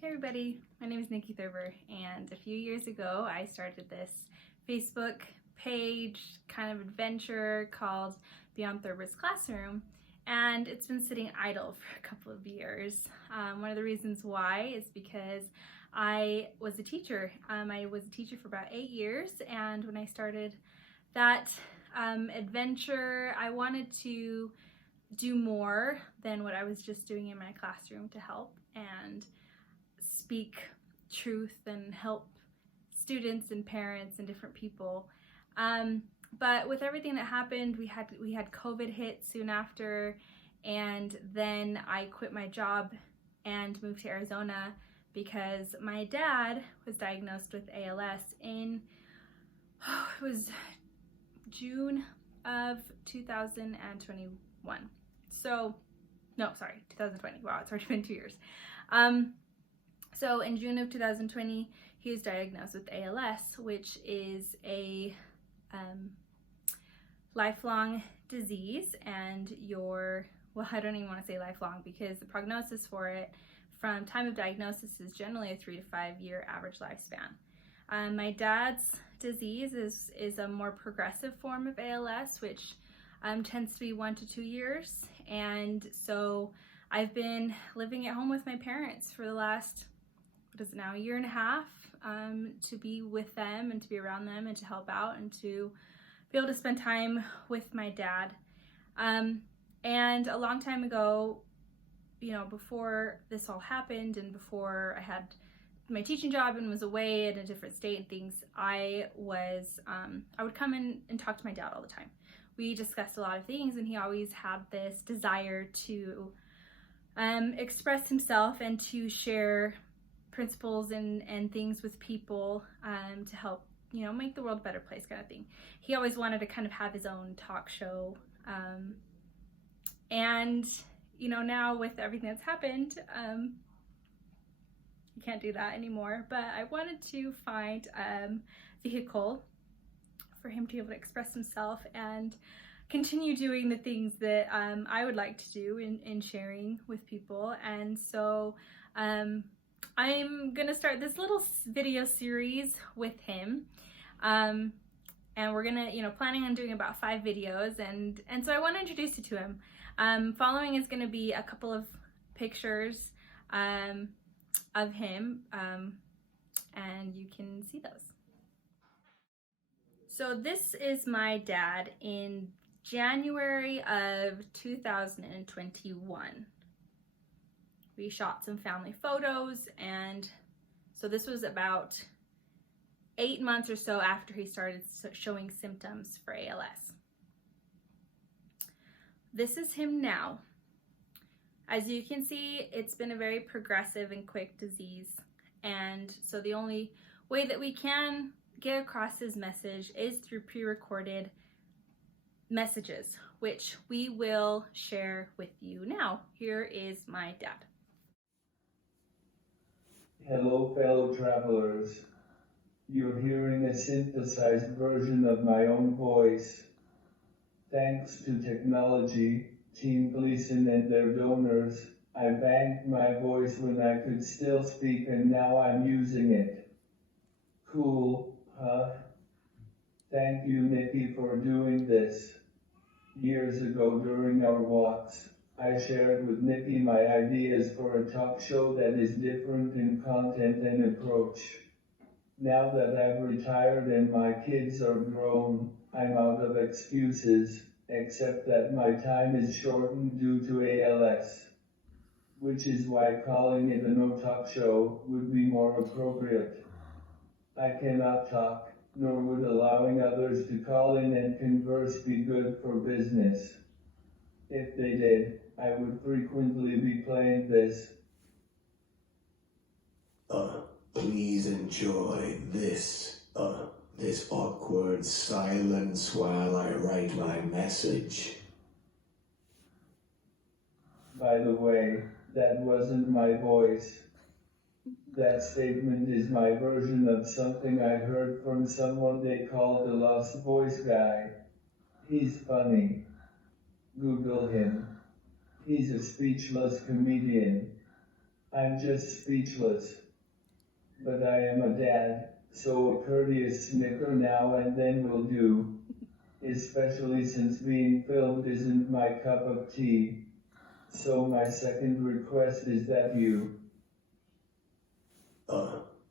Hey everybody, my name is Nikki Thurber, and a few years ago I started this Facebook page kind of adventure called Beyond Thurber's Classroom, and it's been sitting idle for a couple of years. One of the reasons why is because I was a teacher. I was a teacher for about 8 years, and when I started that adventure, I wanted to do more than what I was just doing in my classroom to help and speak truth and help students and parents and different people. But with everything that happened, we had COVID hit soon after, and then I quit my job and moved to Arizona because my dad was diagnosed with ALS in, it was June of 2021. So, no, sorry, 2020. Wow, it's already been 2 years. So in June of 2020, he was diagnosed with ALS, which is a lifelong disease, and well, I don't even want to say lifelong because the prognosis for it from time of diagnosis is generally a 3 to 5 year average lifespan. My dad's disease is a more progressive form of ALS, which tends to be 1 to 2 years, and so I've been living at home with my parents for the last, what is it now, 1.5 years, to be with them and to be around them and to help out and to be able to spend time with my dad. And a long time ago, you know, before this all happened and before I had my teaching job and was away in a different state and things, I would come in and talk to my dad all the time. We discussed a lot of things, and he always had this desire to express himself and to share principles and things with people to help, you know, make the world a better place, kind of thing. He always wanted to kind of have his own talk show. And, you know, now with everything that's happened, you can't do that anymore. But I wanted to find a vehicle for him to be able to express himself and continue doing the things that I would like to do in sharing with people. And so I'm gonna start this little video series with him, and we're gonna, you know, planning on doing about 5 videos, and so I want to introduce you to him. Following is gonna be a couple of pictures of him, and you can see those. So this is my dad in January of 2021. We shot some family photos, and so this was about 8 months or so after he started showing symptoms for ALS. This is him now. As you can see, it's been a very progressive and quick disease, and so the only way that we can get across his message is through pre-recorded messages, which we will share with you now. Here is my dad. Hello, fellow travelers. You're hearing a synthesized version of my own voice. Thanks to technology, Team Gleason and their donors, I banked my voice when I could still speak, and now I'm using it. Cool, huh? Thank you, Nikki, for doing this. Years ago during our walks, I shared with Nikki my ideas for a talk show that is different in content and approach. Now that I've retired and my kids are grown, I'm out of excuses, except that my time is shortened due to ALS, which is why calling it a no talk show would be more appropriate. I cannot talk, nor would allowing others to call in and converse be good for business. If they did, I would frequently be playing this. Please enjoy this awkward silence while I write my message. By the way, that wasn't my voice. That statement is my version of something I heard from someone they call the Lost Voice guy. He's funny. Google him. He's a speechless comedian. I'm just speechless. But I am a dad, so a courteous snicker now and then will do. Especially since being filmed isn't my cup of tea. So my second request is that you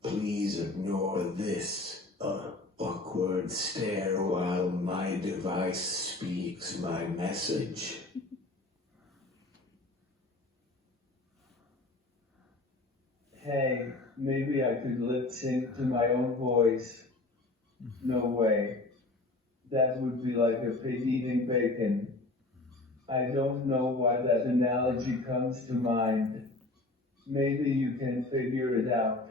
please ignore this, awkward stare while my device speaks my message. Hey, maybe I could lip sync to my own voice. No way. That would be like a pig eating bacon. I don't know why that analogy comes to mind. Maybe you can figure it out.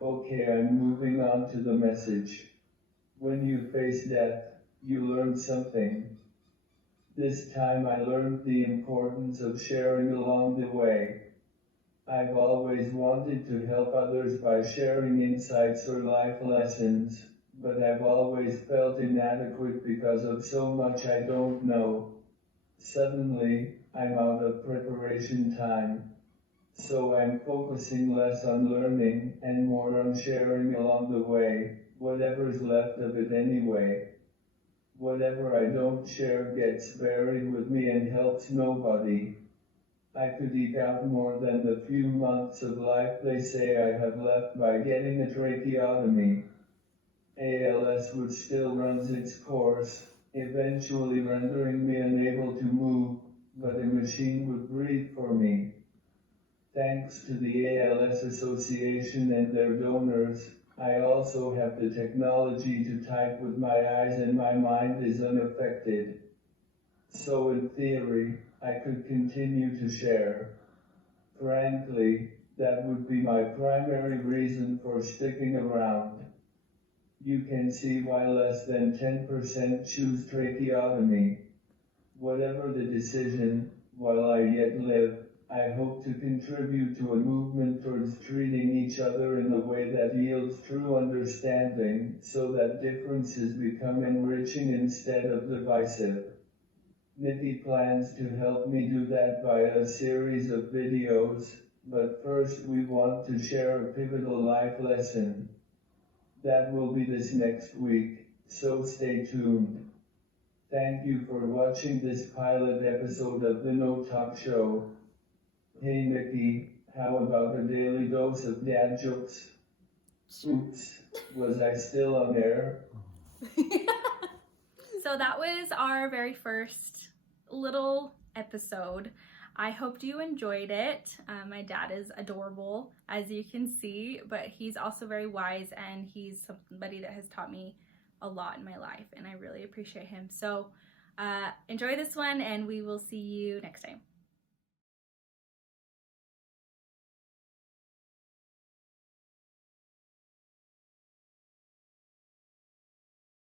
Okay, I'm moving on to the message. When you face death, you learn something. This time I learned the importance of sharing along the way. I've always wanted to help others by sharing insights or life lessons, but I've always felt inadequate because of so much I don't know. Suddenly, I'm out of preparation time. So I'm focusing less on learning and more on sharing along the way, whatever's left of it anyway. Whatever I don't share gets buried with me and helps nobody. I could eke out more than the few months of life they say I have left by getting a tracheotomy. ALS would still runs its course, eventually rendering me unable to move, but a machine would breathe for me. Thanks to the ALS Association and their donors, I also have the technology to type with my eyes and my mind is unaffected. So in theory, I could continue to share. Frankly, that would be my primary reason for sticking around. You can see why less than 10% choose tracheotomy. Whatever the decision, while I yet live, I hope to contribute to a movement towards treating each other in a way that yields true understanding, so that differences become enriching instead of divisive. Nikki plans to help me do that via a series of videos, but first we want to share a pivotal life lesson. That will be this next week, so stay tuned. Thank you for watching this pilot episode of the No Talk Show. Hey Nikki, how about a daily dose of dad jokes? Oops, was I still on air? So that was our very first little episode. I hoped you enjoyed it. My dad is adorable, as you can see, but he's also very wise, and he's somebody that has taught me a lot in my life, and I really appreciate him. So enjoy this one, and we will see you next time.